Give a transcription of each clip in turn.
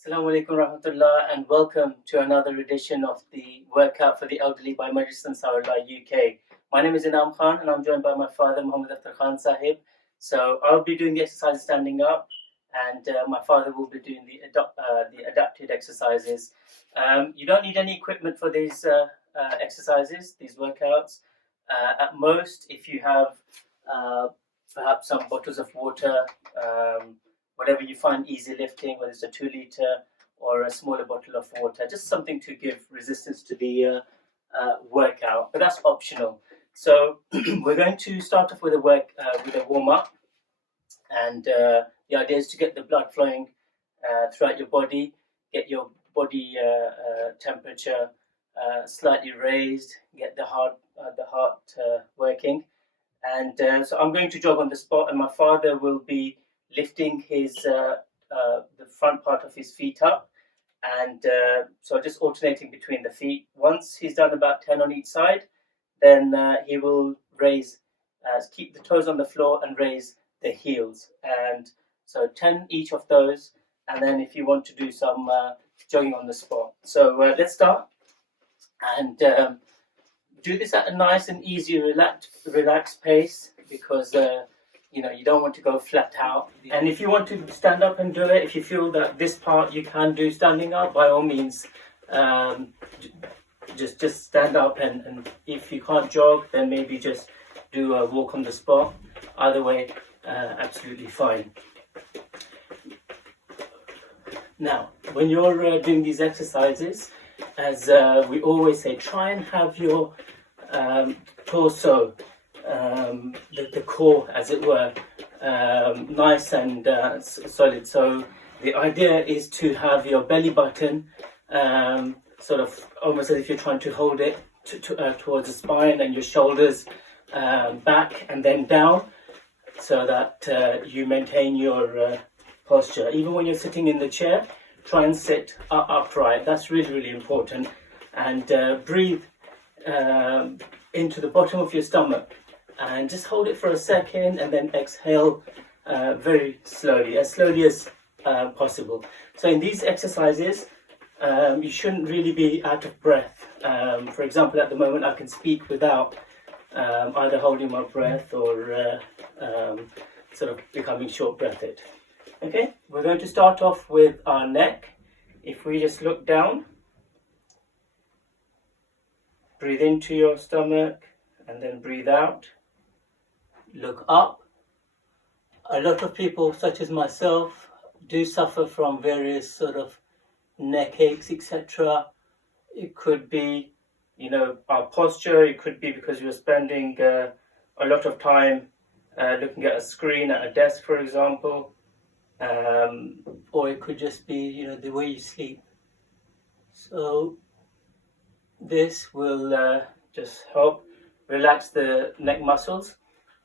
Assalamu alaikum rahmatullah, and welcome to another edition of the Workout for the Elderly by Majlis Ansar UK. My name is Inam Khan and I'm joined by my father Muhammad Akhtar Khan Sahib. So I'll be doing the exercises standing up, and my father will be doing the adapted exercises. You don't need any equipment for these exercises, these workouts. At most, if you have perhaps some bottles of water, whatever you find easy lifting, whether it's a 2 liter or a smaller bottle of water, just something to give resistance to the workout, but that's optional. So we're going to start off with a warm up, and the idea is to get the blood flowing throughout your body, get your body temperature slightly raised, get the heart working, and so I'm going to jog on the spot, and my father will be lifting his the front part of his feet up, and so just alternating between the feet. Once he's done about 10 on each side, then he will keep the toes on the floor and raise the heels, and so 10 each of those, and then if you want to do some jogging on the spot. So let's start, and do this at a nice and easy relaxed pace, because you don't want to go flat out. And if you want to stand up and do it, if you feel that this part you can do standing up, by all means, just stand up, and if you can't jog, then maybe just do a walk on the spot. Either way, absolutely fine. Now, when you're doing these exercises, as we always say, try and have your torso, the core, as it were, nice and solid. So the idea is to have your belly button sort of almost as if you're trying to hold it towards the spine, and your shoulders back and then down, so that you maintain your posture. Even when you're sitting in the chair, try and sit upright. That's really, really important. And breathe into the bottom of your stomach, and just hold it for a second, and then exhale very slowly as possible. So in these exercises, you shouldn't really be out of breath. For example, at the moment I can speak without either holding my breath or sort of becoming short-breathed. Okay, we're going to start off with our neck. If we just look down, breathe into your stomach, and then breathe out. Look up. A lot of people, such as myself, do suffer from various sort of neck aches, etc. It could be, our posture. It could be because you're spending a lot of time looking at a screen at a desk, for example. Or it could just be, the way you sleep. So this will just help relax the neck muscles.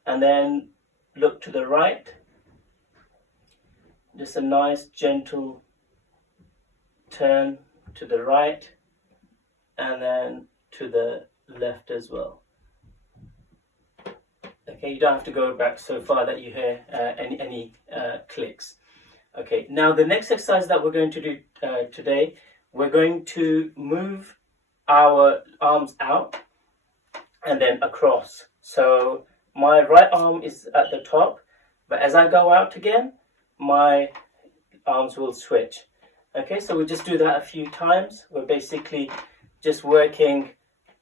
And then look to the right. Just a nice gentle turn to the right, and then to the left as well. Okay, you don't have to go back so far that you hear any clicks. Okay, now the next exercise that we're going to do today, we're going to move our arms out and then across. So my right arm is at the top, but as I go out again, my arms will switch. Okay, so we'll just do that a few times. We're basically just working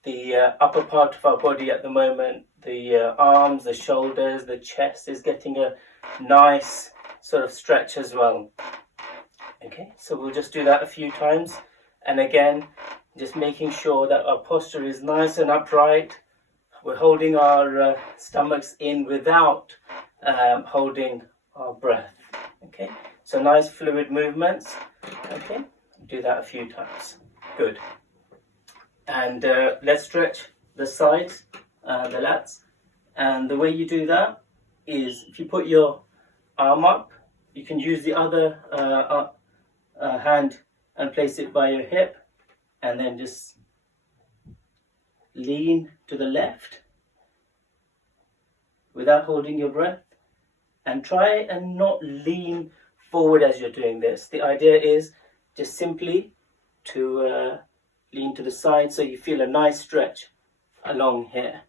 the upper part of our body at the moment. The arms, the shoulders, the chest is getting a nice sort of stretch as well. Okay, so we'll just do that a few times. And again, just making sure that our posture is nice and upright. We're holding our stomachs in without holding our breath. Okay, so nice fluid movements. Okay, do that a few times. Good. And let's stretch the sides, the lats. And the way you do that is, if you put your arm up, you can use the other hand and place it by your hip, and then just lean to the left without holding your breath, and try and not lean forward as you're doing this. The idea is just simply to lean to the side so you feel a nice stretch along here.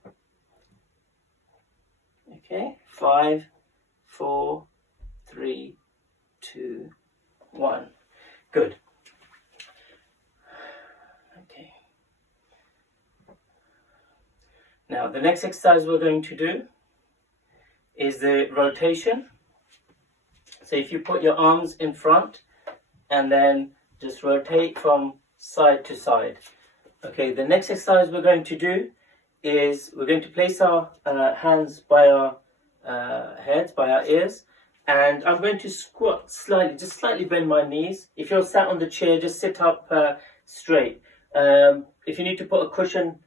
Okay, 5, 4, 3, 2, 1. Good. Okay. Now the next exercise we're going to do is the rotation. So if you put your arms in front and then just rotate from side to side. Okay, the next exercise we're going to do is we're going to place our hands by our heads, by our ears, and I'm going to squat slightly, just slightly bend my knees. If you're sat on the chair, just sit up straight. If you need to put a cushion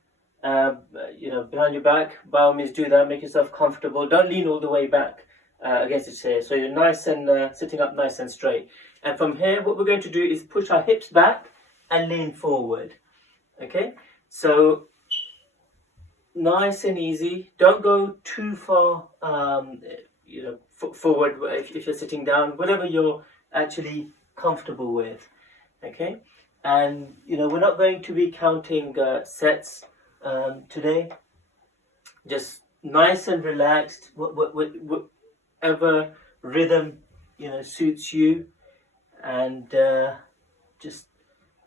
behind your back, by all means do that. Make yourself comfortable. Don't lean all the way back against the chair. So you're nice and sitting up nice and straight. And from here, what we're going to do is push our hips back and lean forward. Okay, so nice and easy. Don't go too far, forward if you're sitting down. Whatever you're actually comfortable with. Okay, and we're not going to be counting sets today. Just nice and relaxed. Whatever rhythm suits you, and just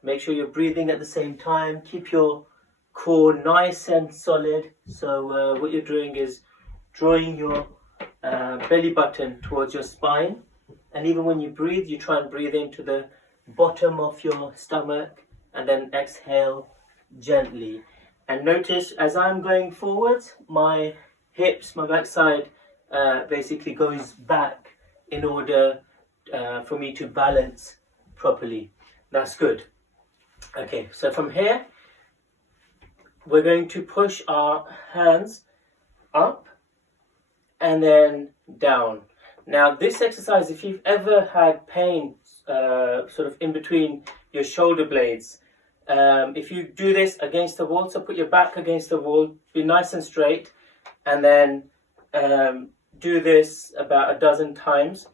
make sure you're breathing at the same time. Keep your core nice and solid. So what you're doing is drawing your belly button towards your spine, and even when you breathe, you try and breathe into the bottom of your stomach and then exhale gently. And notice as I'm going forwards, my hips, my backside basically goes back in order for me to balance properly. That's good. Okay, so from here we're going to push our hands up and then down. Now this exercise, if you've ever had pain sort of in between your shoulder blades, if you do this against the wall, so put your back against the wall, be nice and straight, and then do this about a dozen times,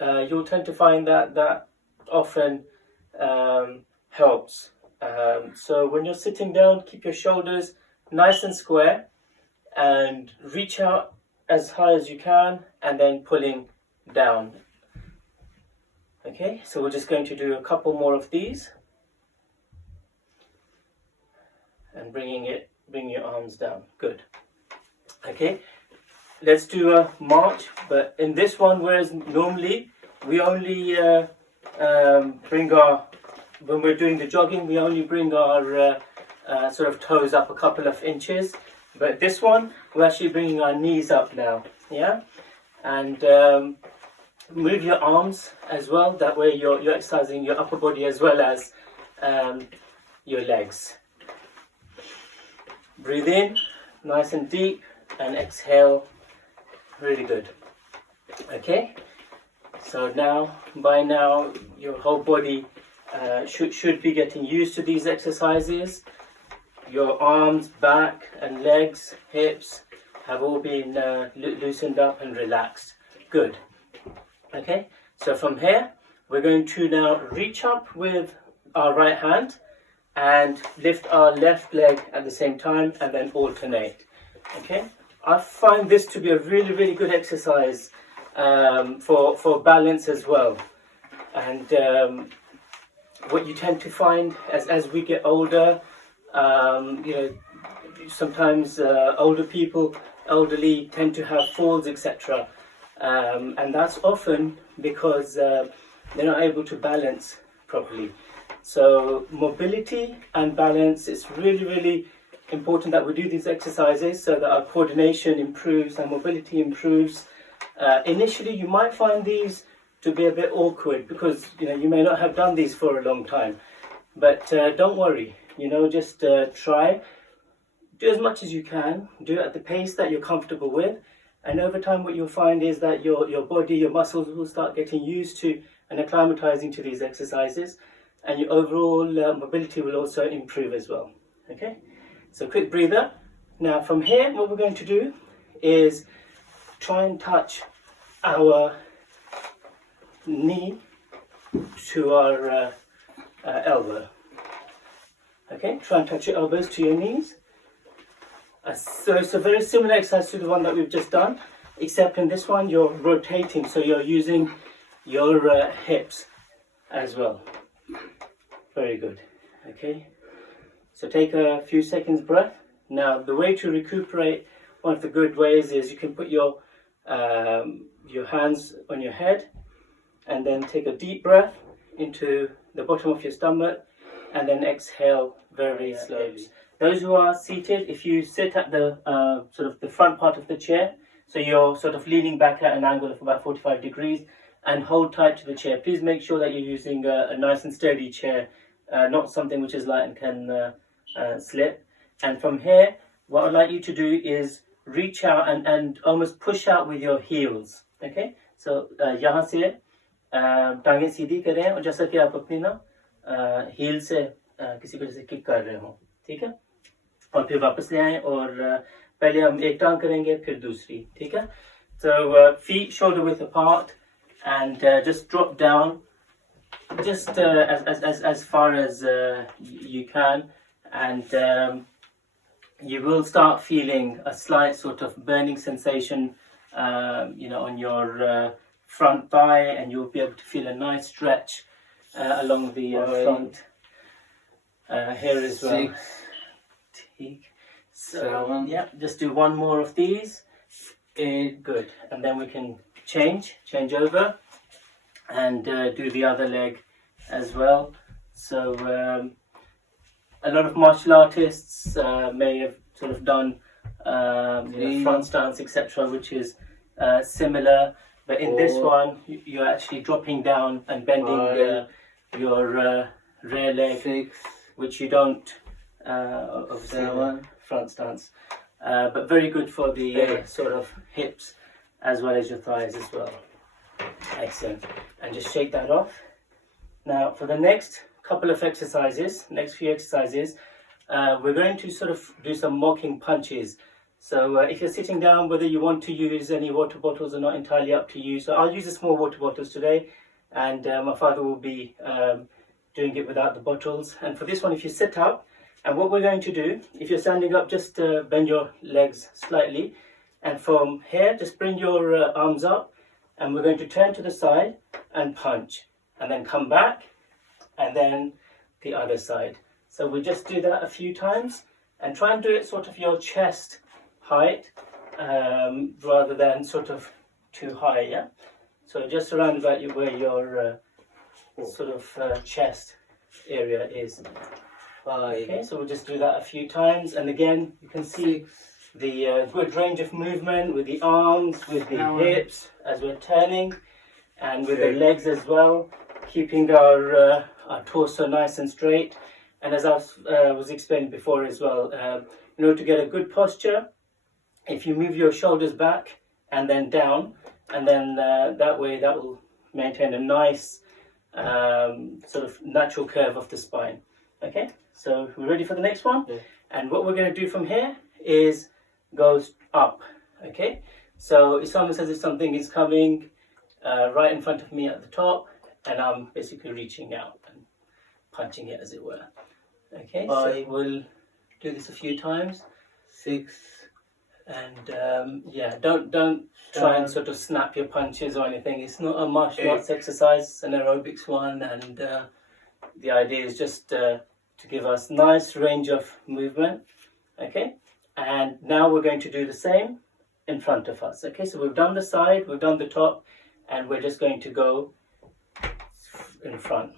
you'll tend to find that often helps. So when you're sitting down, keep your shoulders nice and square and reach out as high as you can, and then pulling down. Okay, so we're just going to do a couple more of these, and bring your arms down. Good. Okay, let's do a march, but in this one, whereas normally we only when we're doing the jogging, we only bring our sort of toes up a couple of inches, but this one we're actually bringing our knees up now. Yeah, and move your arms as well. That way you're exercising your upper body as well as your legs. Breathe in nice and deep and exhale really good. Okay, so by now your whole body should be getting used to these exercises. Your arms, back and legs, hips have all been loosened up and relaxed. Good. Okay, so from here we're going to now reach up with our right hand and lift our left leg at the same time, and then alternate. Okay, I find this to be a really, really good exercise for balance as well. And what you tend to find as we get older, sometimes elderly tend to have falls, etc. And that's often because they're not able to balance properly. So mobility and balance, is really, really important that we do these exercises so that our coordination improves and mobility improves. Initially, you might find these to be a bit awkward because you may not have done these for a long time. But don't worry, just try. Do as much as you can. Do it at the pace that you're comfortable with. And over time, what you'll find is that your body, your muscles will start getting used to and acclimatizing to these exercises. And your overall mobility will also improve as well. Okay, so quick breather. Now from here, what we're going to do is try and touch our knee to our elbow. Okay, try and touch your elbows to your knees. So it's a very similar exercise to the one that we've just done, except in this one you're rotating, so you're using your hips as well. Very good. Okay, so take a few seconds breath. Now the way to recuperate, one of the good ways is you can put your hands on your head and then take a deep breath into the bottom of your stomach and then exhale very slowly. Those who are seated, if you sit at the sort of the front part of the chair, so you're sort of leaning back at an angle of about 45 degrees and hold tight to the chair. Please make sure that you're using a nice and sturdy chair, not something which is light and can slip. And from here, what I'd like you to do is reach out and almost push out with your heels. Okay, so यहाँ से टांगें सीधी करें और जैसा कि आप अपनी ना हील से किसी को जैसे किक कर रहे हो, ठीक है, और फिर वापस ले आएं और पहले हम एक टांग करेंगे फिर दूसरी, ठीक है. So feet shoulder width apart and just drop down just as far as you can, and you will start feeling a slight sort of burning sensation on your front thigh, and you'll be able to feel a nice stretch along the front here as well. So yeah, just do one more of these. Good, and then we can change over and do the other leg as well. So a lot of martial artists may have sort of done front stance, etc., which is similar, but in this one you're actually dropping down and bending your rear leg, which you don't obviously front stance, but very good for the sort of hips as well as your thighs as well. Excellent. And just shake that off. Now for the next couple of exercises, next few exercises, we're going to sort of do some mocking punches. So if you're sitting down, whether you want to use any water bottles or not, entirely up to you. So I'll use the small water bottles today, and my father will be doing it without the bottles. And for this one, if you sit up, and what we're going to do, if you're standing up, just bend your legs slightly, and from here, just bring your arms up, and we're going to turn to the side and punch, and then come back, and then the other side. So we just do that a few times, and try and do it sort of your chest height, rather than sort of too high, yeah? So just around about where your sort of chest area is. Okay, so we'll just do that a few times, and again you can see the good range of movement with the arms, with the hips as we're turning, and with the legs as well, keeping our torso nice and straight. And as I was explaining before as well, in order to get a good posture, if you move your shoulders back and then down, and then that way that will maintain a nice sort of natural curve of the spine. Okay, so we're ready for the next one? Yeah. And what we're going to do from here is goes up. Okay, so it's almost as if something is coming right in front of me at the top, and I'm basically reaching out and punching it, as it were. Okay, so we'll do this a few times. 6. And yeah, don't try and sort of snap your punches or anything. It's not a martial arts exercise, it's an aerobics one, and the idea is just to give us nice range of movement. Okay, and now we're going to do the same in front of us. Okay, so we've done the side, we've done the top, and we're just going to go in front.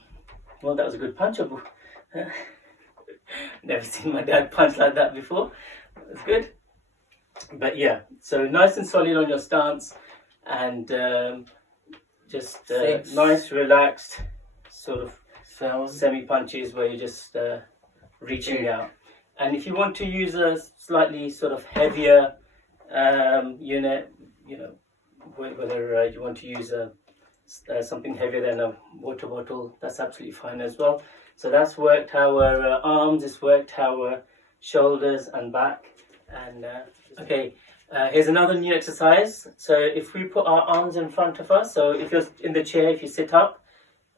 Well, that was a good punch. Never seen my dad punch like that before. That was good. But yeah, so nice and solid on your stance, and just nice, relaxed sort of semi punches where you're just reaching out. And if you want to use a slightly sort of heavier unit, whether you want to use something heavier than a water bottle, that's absolutely fine as well. So that's worked our arms, it's worked our shoulders and back. And okay, here's another new exercise. So if we put our arms in front of us, so if you're in the chair, if you sit up,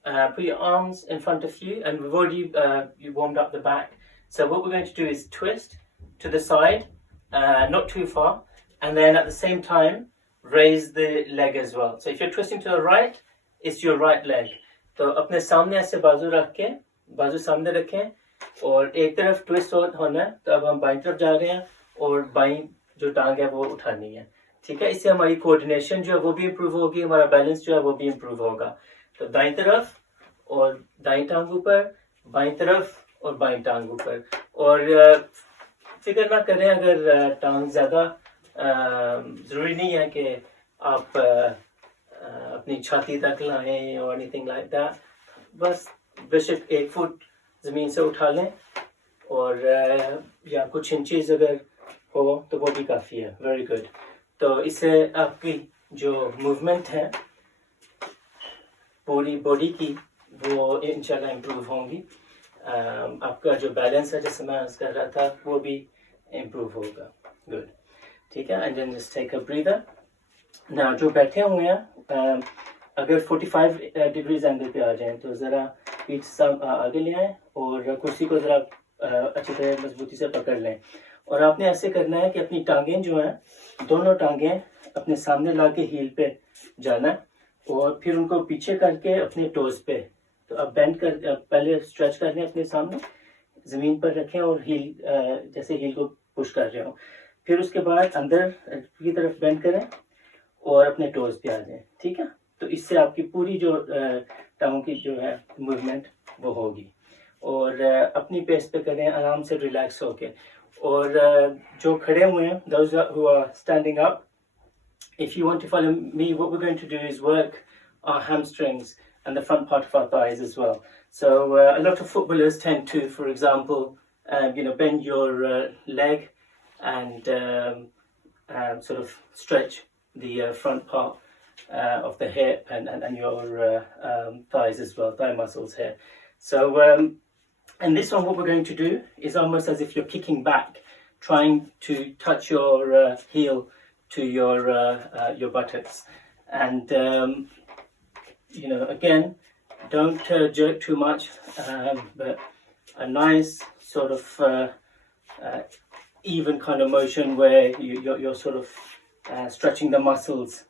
Put your arms in front of you, and we've already you warmed up the back. So what we're going to do is twist to the side, not too far, and then at the same time raise the leg as well. So if you're twisting to the right, it's your right leg. तो अपने सामने ऐसे बाजू रख के, बाजू सामने रखें और एक तरफ ट्विस्ट होना है. तो अब हम बाईं तरफ जा रहे हैं और बाईं जो टांग है वो उठानी है. ठीक है, इससे हमारी कोऑर्डिनेशन जो है वो भी इम्प्रूव होगी, हमारा बैलेंस जो है वो भी इम्प्रूव होगा. तो दाईं तरफ और दाईं टांग ऊपर, बाईं तरफ और बाईं टांग ऊपर. और फिक्र ना करें अगर टांग ज़्यादा ज़रूरी नहीं है कि आप अपनी छाती तक लाएं और एनीथिंग लाइक दैट. बस बेशक 1 फुट ज़मीन से उठा लें और या कुछ इंचेस अगर हो तो वो भी काफ़ी है. Very good. तो इससे आपकी जो मूवमेंट है पूरी बॉडी की वो इंशाल्लाह इम्प्रूव होंगी. आपका जो बैलेंस है जैसे मैं अर्ज कर रहा था वो भी इम्प्रूव होगा. गुड. ठीक है. And then just take a breather. ना जो बैठे हुए हैं अगर 45 डिग्रीज एंगल पे आ जाएं तो ज़रा पीठ सब आगे ले आएं और कुर्सी को ज़रा अच्छी तरह मजबूती से पकड़ लें. और आपने ऐसे करना है कि अपनी टांगें जो हैं, दोनों टांगें अपने सामने ला के हील पे जाना है और फिर उनको पीछे करके अपने टोज पे. तो अब बेंड कर पहले स्ट्रेच कर लें, अपने सामने ज़मीन पर रखें और हील जैसे हील को पुश कर रहे हो. फिर उसके बाद अंदर की तरफ बेंड करें और अपने टोज पे आ जाएं. ठीक है. तो इससे आपकी पूरी जो टांगों की जो है मूवमेंट वो होगी. और अपनी पेस पे करें, आराम से रिलैक्स होके. और जो खड़े हुए हैं, those who are standing up, if you want to follow me, what we're going to do is work our hamstrings and the front part of our thighs as well. So a lot of footballers tend to, for example, bend your leg and sort of stretch the front part of the hip and your thighs as well, thigh muscles here. So and this one, what we're going to do is almost as if you're kicking back, trying to touch your heel to your buttocks. And again, don't jerk too much, but a nice sort of even kind of motion where you're sort of stretching the muscles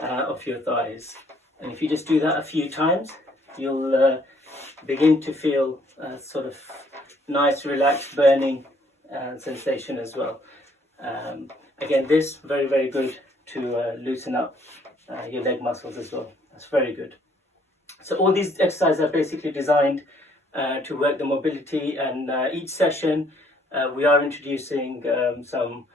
of your thighs. And if you just do that a few times, you'll begin to feel sort of nice, relaxed, burning sensation as well. Again, this very, very good to loosen up your leg muscles as well. That's very good. So all these exercises are basically designed to work the mobility, and each session we are introducing some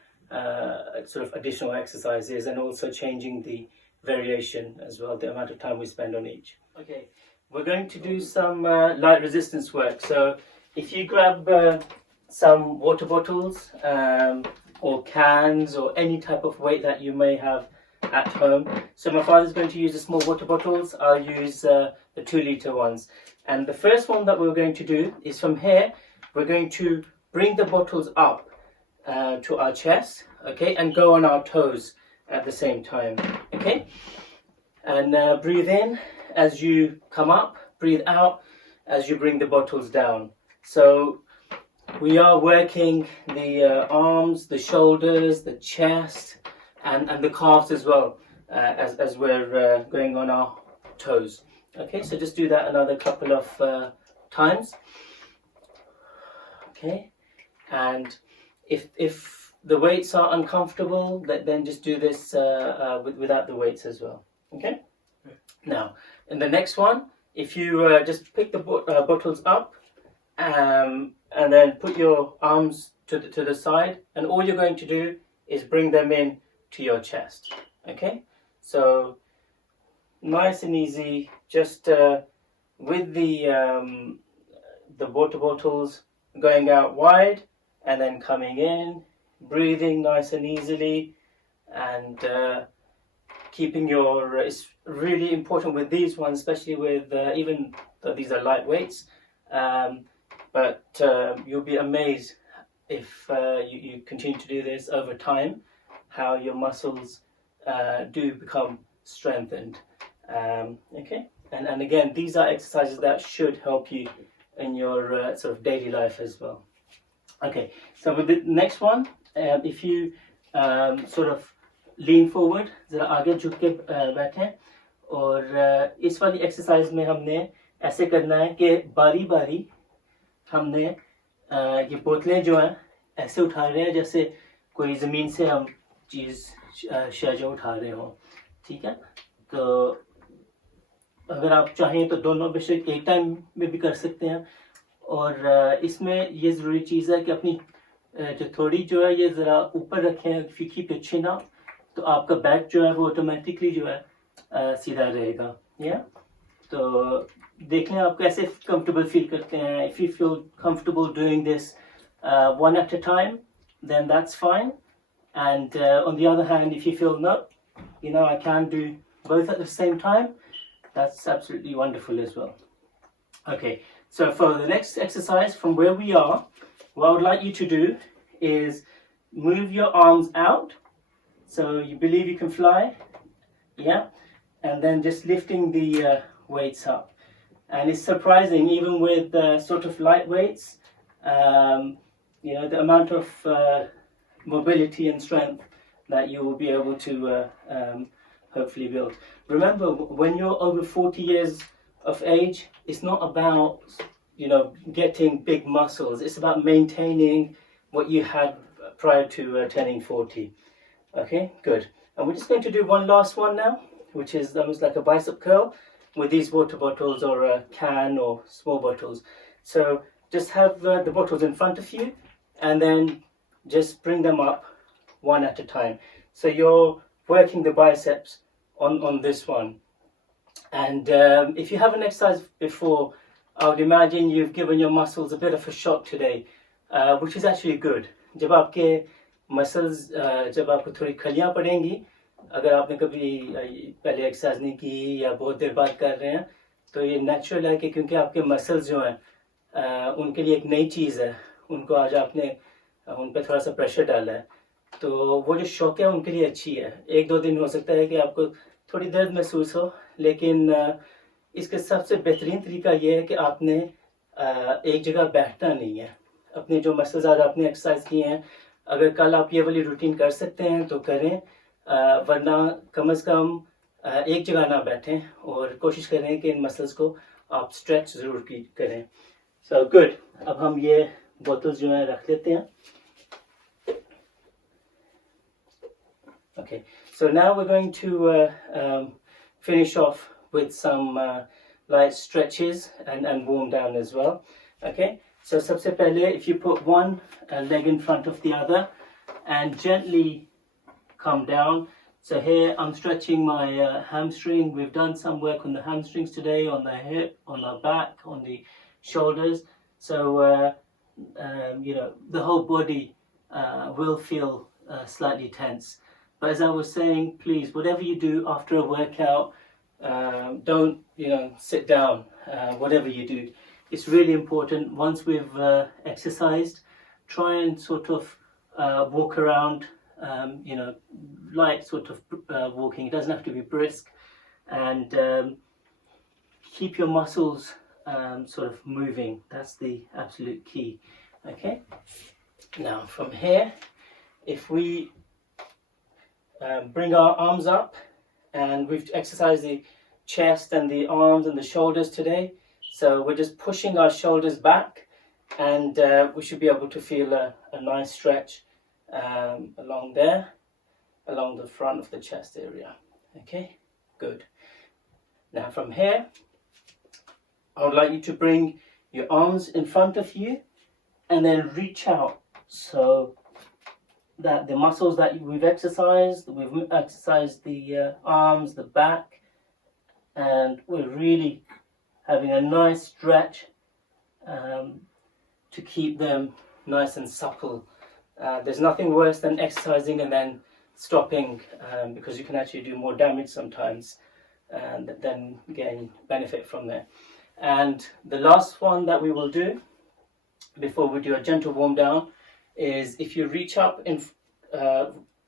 sort of additional exercises and also changing the variation as well, the amount of time we spend on each. Okay, we're going to do some light resistance work. So if you grab some water bottles or cans or any type of weight that you may have at home. So my father's going to use the small water bottles. I'll use the 2-litre ones. And the first one that we're going to do is from here, we're going to bring the bottles up to our chest, okay, and go on our toes at the same time, okay? And breathe in as you come up, breathe out as you bring the bottles down. So we are working the arms, the shoulders, the chest, and the calves as well, as we're going on our toes. Okay, so just do that another couple of times. Okay, and if the weights are uncomfortable, then just do this without the weights as well. Okay. Now, in the next one, if you just pick the bottles up and then put your arms to the side, and all you're going to do is bring them in to your chest. Okay, so nice and easy, just with the water bottles going out wide and then coming in, breathing nice and easily, and keeping your, it's really important with these ones, especially with even though these are light weights, but you'll be amazed if you continue to do this over time, how your muscles do become strengthened. Okay, and again, these are exercises that should help you in your sort of daily life as well. Okay, so with the next one, if you sort of lean forward, ज़रा आगे झुक के बैठें, और इस वाली exercise में हमने ऐसे करना है कि बारी बारी हमने ये बोतलें जो हैं ऐसे उठा रहे हैं जैसे कोई ज़मीन से हम चीज़ शेजा उठा रहे हो, ठीक है। तो अगर आप चाहें तो दोनों बेशक एक टाइम में भी कर सकते हैं, और इसमें ये ज़रूरी चीज़ है कि अपनी जो थोड़ी जो है ये ज़रा ऊपर रखें, फीकी पे chin up, तो आपका बैक जो है वो ऑटोमेटिकली जो है सीधा रहेगा। या तो देख लें आप कैसे कंफर्टेबल फील करते हैं। If you feel comfortable doing this one at a time, then that's fine. And on the other hand, if you feel no, I can do both at the same time, that's absolutely wonderful as well. Okay, so for the next exercise, from where we are, what I would like you to do is move your arms out, so you believe you can fly, yeah, and then just lifting the weights up. And it's surprising, even with sort of light weights, the amount of mobility and strength that you will be able to hopefully build. Remember, when you're over 40 years of age, it's not about getting big muscles. It's about maintaining what you had prior to turning 40. Okay, good. And we're just going to do one last one now, which is almost like a bicep curl with these water bottles or a can or small bottles. So just have the bottles in front of you, and then just bring them up one at a time. So you're working the biceps on this one. And if you haven't exercised before, I would imagine you've given your muscles a bit of a shock today, which is actually good. जब आपके muscles जब आपको थोड़ी खलियां पड़ेंगी, अगर आपने कभी पहले एक्सरसाइज नहीं की या बहुत देर बाद कर रहे हैं, तो ये नेचुरल है कि क्योंकि आपके मसल्स जो हैं उनके लिए एक नई चीज़ है, उनको आज आपने उन पर थोड़ा सा प्रेशर डाला है, तो वो जो शौक है उनके लिए अच्छी है। एक दो दिन हो सकता है कि आपको थोड़ी दर्द महसूस हो, लेकिन इसके सबसे बेहतरीन तरीका ये है कि आपने एक जगह बैठना नहीं है। अपने जो मसल्स आज आपने एक्सरसाइज किए हैं, अगर कल आप ये वाली रूटीन कर सकते हैं तो करें, वरना कम से कम एक जगह ना बैठें और कोशिश करें कि इन मसल्स को आप स्ट्रेच ज़रूर करें। सो गुड, अब हम ये बोतल्स जो हैं रख लेते हैं। Okay, so now we're going to finish off with some light stretches and warm down as well. Okay, so सबसे पहले, if you put one leg in front of the other and gently come down. So here I'm stretching my hamstring. We've done some work on the hamstrings today, on the hip, on the back, on the shoulders. So the whole body will feel slightly tense. But as I was saying, please, whatever you do after a workout, don't sit down. Whatever you do, it's really important. Once we've exercised, try and sort of walk around. Light sort of walking. It doesn't have to be brisk, and keep your muscles sort of moving. That's the absolute key. Okay. Now from here, if we bring our arms up, and we've exercised the chest and the arms and the shoulders today, so we're just pushing our shoulders back, and we should be able to feel a nice stretch along there, along the front of the chest area. Okay, good. Now from here, I would like you to bring your arms in front of you and then reach out, so that the muscles that we've exercised the arms, the back, and we're really having a nice stretch to keep them nice and supple. There's nothing worse than exercising and then stopping, because you can actually do more damage sometimes and then gain benefit from there. And the last one that we will do before we do a gentle warm down is, if you reach up in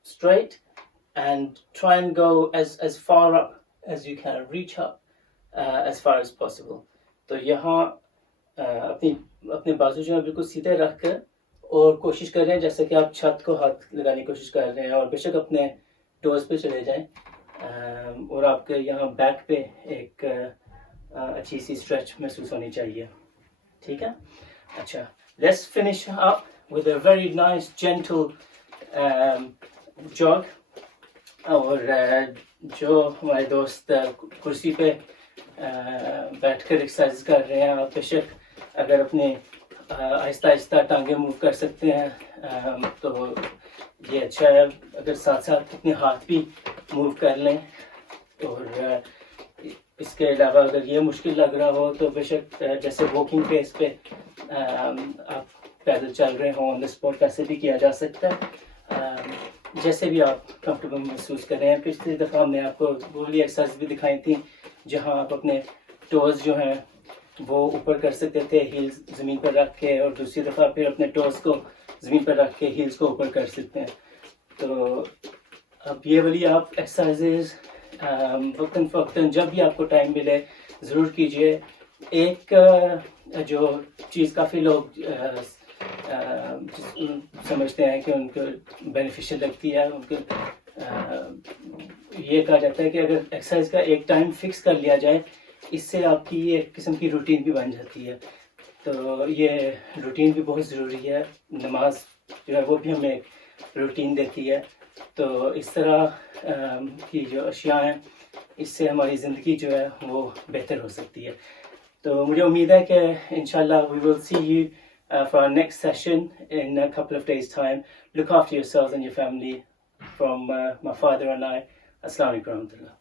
straight and try and go as far up as you can, reach up as far as possible. तो यहाँ अपने बाजू जो है बिल्कुल सीधे रख कर और कोशिश कर रहे हैं जैसे कि आप छत को हाथ लगाने की कोशिश कर रहे हैं, और बेशक अपने टोज पे चले जाएं, और आपके यहाँ बैक पे एक अच्छी सी स्ट्रेच महसूस होनी चाहिए. ठीक है. अच्छा, let's finish up with a very nice gentle jog. और जो हमारे दोस्त कुर्सी पे बैठकर एक्सरसाइज कर रहे हैं, आप बेशक अगर अपने आहिस्ता आहिस्ता टांगे मूव कर सकते हैं तो ये अच्छा है. अगर साथ साथ अपने हाथ भी मूव कर लें, और इसके अलावा अगर ये मुश्किल लग रहा हो तो बेशक जैसे वॉकिंग पेस पे आप पैदल चल रहे हो ऑन द स्पॉट, वैसे भी किया जा सकता है, जैसे भी आप कंफर्टेबल महसूस कर रहे हैं. पिछली दफ़ा हमने आपको वो वाली एक्सरसाइज भी दिखाई थी जहां आप अपने टोज जो हैं वो ऊपर कर सकते थे हील्स ज़मीन पर रख के, और दूसरी दफ़ा फिर अपने टोज को ज़मीन पर रख के हील्स को ऊपर कर सकते हैं. तो अब ये वाली आप एक्सरसाइजेज वक्तन फ़वक्तन जब भी आपको टाइम मिले ज़रूर कीजिए. एक जो चीज़ काफ़ी लोग समझते हैं कि उनको बेनिफिशियल लगती है, उनको ये कहा जाता है कि अगर एक्सरसाइज का एक टाइम फिक्स कर लिया जाए, इससे आपकी एक किस्म की रूटीन भी बन जाती है. तो ये रूटीन भी बहुत ज़रूरी है. नमाज जो है वो भी हमें एक रूटीन देती है. तो इस तरह की जो अशिया हैं, इससे हमारी ज़िंदगी जो है वो बेहतर हो सकती है. तो मुझे उम्मीद है कि इंशाल्लाह we will see you for our next session in a couple of days' time. Look after yourselves and your family. From my father and I, Assalamu alaikum warahmatullah.